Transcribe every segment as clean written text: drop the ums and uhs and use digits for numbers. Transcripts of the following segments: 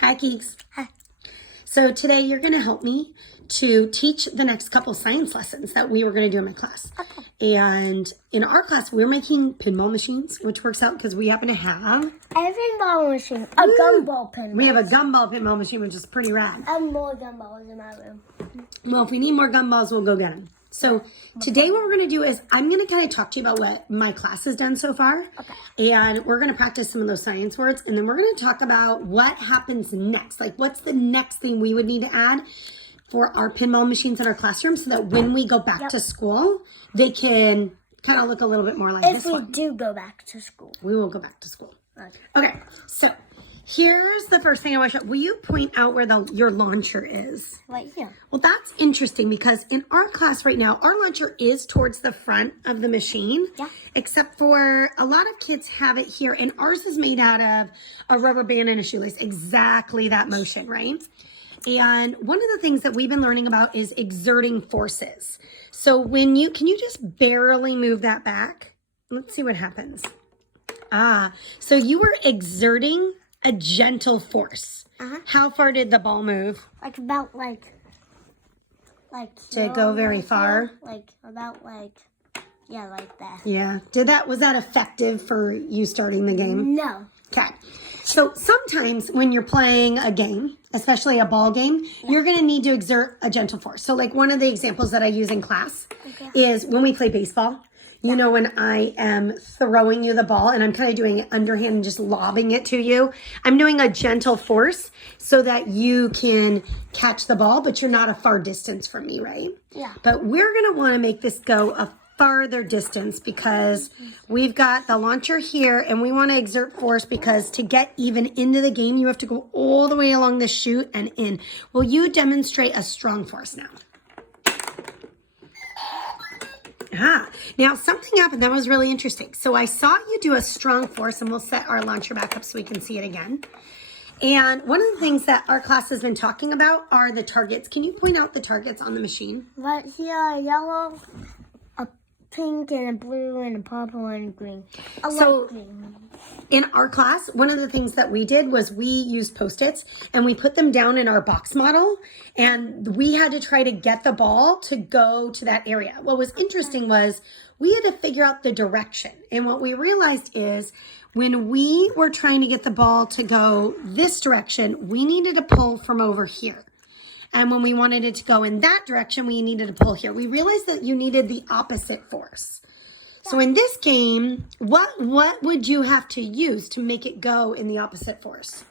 Hi, Geeks. Hi. So today you're going to help me to teach the next couple science lessons that we were going to do in my class. Okay. And in our class, we're making pinball machines, which works out because we happen to have a pinball machine, a gumball pinball. We have a gumball pinball machine, which is pretty rad. And more gumballs in my room. Well, if we need more gumballs, we'll go get them. So today what we're going to do is I'm going to kind of talk to you about what my class has done so far. Okay. And we're going to practice some of those science words. And then we're going to talk about what happens next. Like what's the next thing we would need to add for our pinball machines in our classroom so that when we go back to school, they can kind of look a little bit more like this one. If we do go back to school. We will go back to school. Okay. So here's the first thing I want to show. Will you point out where your launcher is? Right here. Well, that's interesting because in our class right now, our launcher is towards the front of the machine. Yeah. Except for a lot of kids have it here, and ours is made out of a rubber band and a shoelace. Exactly that motion, right? And one of the things that we've been learning about is exerting forces. So can you just barely move that back? Let's see what happens. So you were exerting a gentle force. How far did the ball move? Like about like Did it go very far? Like that. Yeah. Was that effective for you starting the game? No. Okay. So sometimes when you're playing a game, especially a ball game, you're going to need to exert a gentle force. So like one of the examples that I use in class is when we play baseball. You know, when I am throwing you the ball and I'm kind of doing it underhand and just lobbing it to you, I'm doing a gentle force so that you can catch the ball, but you're not a far distance from me, right? Yeah. But we're going to want to make this go a farther distance because we've got the launcher here and we want to exert force because to get even into the game, you have to go all the way along the chute and in. Will you demonstrate a strong force now? Now something happened that was really interesting. So I saw you do a strong force, and we'll set our launcher back up so we can see it again. And one of the things that our class has been talking about are the targets. Can you point out the targets on the machine? Right here, a yellow, a pink, and a blue, and a purple, and a green. A light green. In our class, one of the things that we did was we used Post-its and we put them down in our box model, and we had to try to get the ball to go to that area. What was interesting was we had to figure out the direction. And what we realized is when we were trying to get the ball to go this direction, we needed to pull from over here. And when we wanted it to go in that direction, we needed to pull here. We realized that you needed the opposite force. So in this game, what would you have to use to make it go in the opposite force?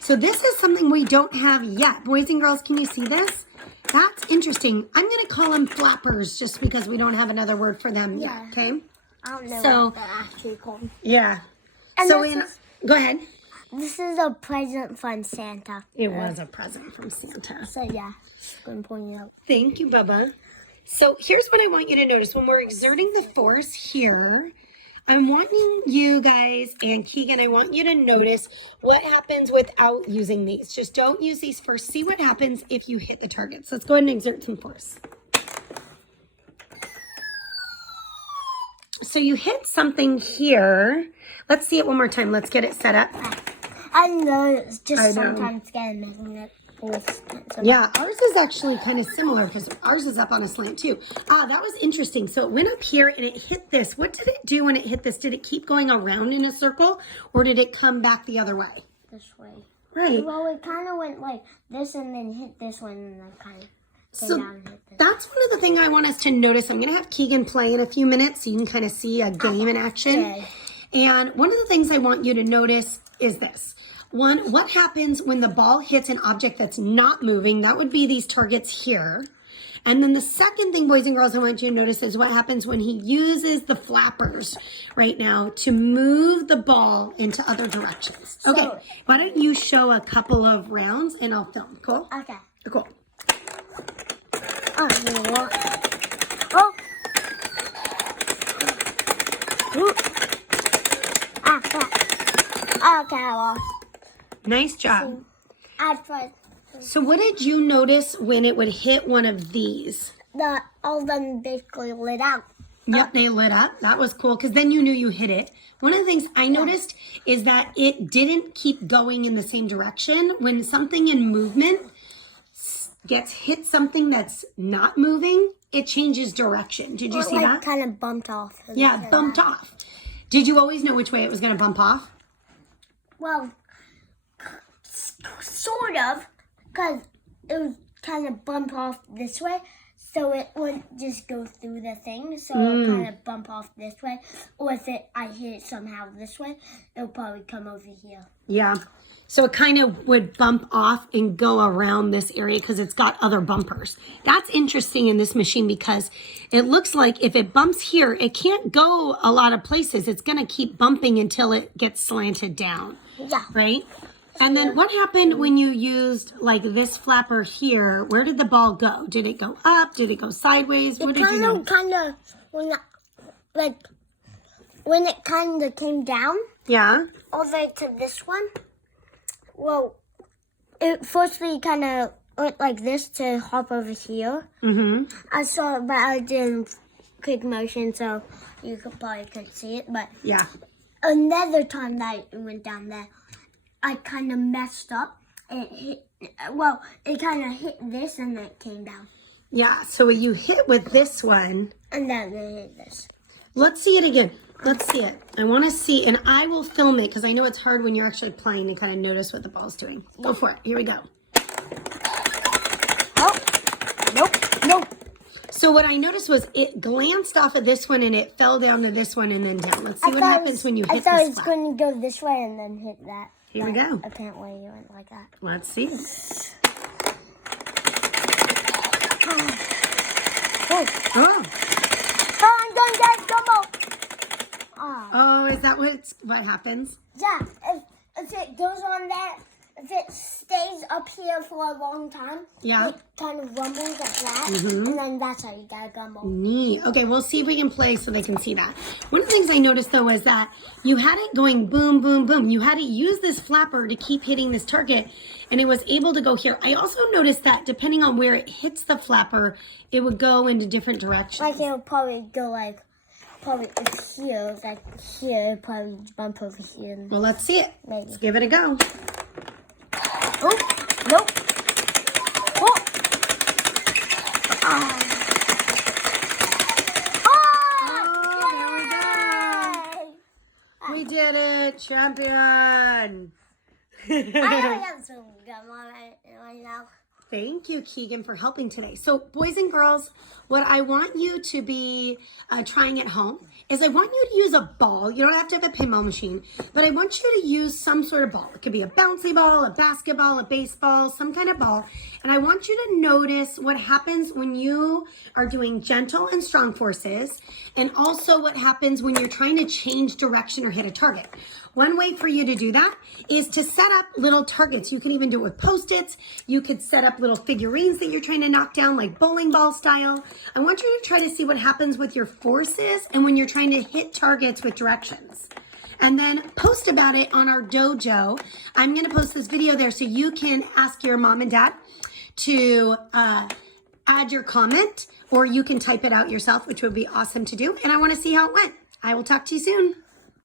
So this is something we don't have yet. Boys and girls, can you see this? That's interesting. I'm going to call them flappers just because we don't have another word for them yet, okay? I don't know what they're actually called. Yeah. And So go ahead. This is a present from Santa. It was a present from Santa. So yeah, just going to point it out. Thank you, Bubba. So here's what I want you to notice. When we're exerting the force here, I'm wanting you guys and Keegan, I want you to notice what happens without using these. Just don't use these first. See what happens if you hit the targets. Let's go ahead and exert some force. So you hit something here. Let's see it one more time. Let's get it set up. I know it's just sometimes making it. Yeah, ours is actually kind of similar because ours is up on a slant too. That was interesting. So it went up here and it hit this. What did it do when it hit this? Did it keep going around in a circle or did it come back the other way? This way. Right. Well, it kind of went like this and then hit this one and then kind of so down and hit this. That's one of the things I want us to notice. I'm going to have Keegan play in a few minutes so you can kind of see a game in action. Okay. And one of the things I want you to notice is this. One, what happens when the ball hits an object that's not moving? That would be these targets here. And then the second thing, boys and girls, I want you to notice is what happens when he uses the flappers right now to move the ball into other directions. Okay, why don't you show a couple of rounds and I'll film. Cool? Okay. Cool. Oh. Okay, I lost. Nice job. I tried. So what did you notice when it would hit one of these? All of them basically lit out. Yep, they lit up. That was cool because then you knew you hit it. One of the things I noticed is that it didn't keep going in the same direction. When something in movement gets hit something that's not moving, it changes direction. Did you see that? Kind of bumped off. Yeah, bumped off. Did you always know which way it was going to bump off? Well, sort of, because it was kind of bump off this way, so it wouldn't just go through the thing. So it would kind of bump off this way, or if I hit it somehow this way, it'll probably come over here. Yeah. So it kind of would bump off and go around this area because it's got other bumpers. That's interesting in this machine because it looks like if it bumps here, it can't go a lot of places. It's going to keep bumping until it gets slanted down. Yeah. Right? And then what happened when you used like this flapper here? Where did the ball go? Did it go up? Did it go sideways? What did you do? When it kind of came down. Yeah. All the way to this one. Well, it firstly kind of went like this to hop over here. Mm-hmm. I saw it, but I did in quick motion, so you could see it. But yeah, another time that it went down there, I kind of messed up. It hit. Well, it kind of hit this, and then it came down. Yeah. So you hit with this one, and then it hit this. Let's see it again. Let's see it. I want to see, and I will film it because I know it's hard when you're actually playing to kind of notice what the ball's doing. Go for it. Here we go. Oh, nope. So what I noticed was it glanced off of this one and it fell down to this one and then down. Let's see what happens when you hit this I thought it was going to go this way and then hit that. Here we go. Apparently it went like that. Let's see. Oh, I'm going to get gumbo. Oh, is that what happens? Yeah, if it goes on there, if it stays up here for a long time, yeah, it kind of rumbles like that, and then that's how you get a gumbo. Neat. Okay, we'll see if we can play so they can see that. One of the things I noticed, though, is that you had it going boom, boom, boom. You had to use this flapper to keep hitting this target, and it was able to go here. I also noticed that depending on where it hits the flapper, it would go into different directions. Like it would probably go probably here, like here, probably bump over here. Well, let's see it. Maybe. Let's give it a go. Oh, nope. Oh. Oh, there we go. We did it, champion. I have some gum on it right now. Thank you, Keegan, for helping today. So, boys and girls, what I want you to be trying at home is I want you to use a ball. You don't have to have a pinball machine, but I want you to use some sort of ball. It could be a bouncy ball, a basketball, a baseball, some kind of ball. And I want you to notice what happens when you are doing gentle and strong forces, and also what happens when you're trying to change direction or hit a target. One way for you to do that is to set up little targets. You can even do it with Post-its. You could set up little figurines that you're trying to knock down, like bowling ball style. I want you to try to see what happens with your forces and when you're trying to hit targets with directions. And then post about it on our dojo. I'm going to post this video there so you can ask your mom and dad to add your comment, or you can type it out yourself, which would be awesome to do. And I want to see how it went. I will talk to you soon.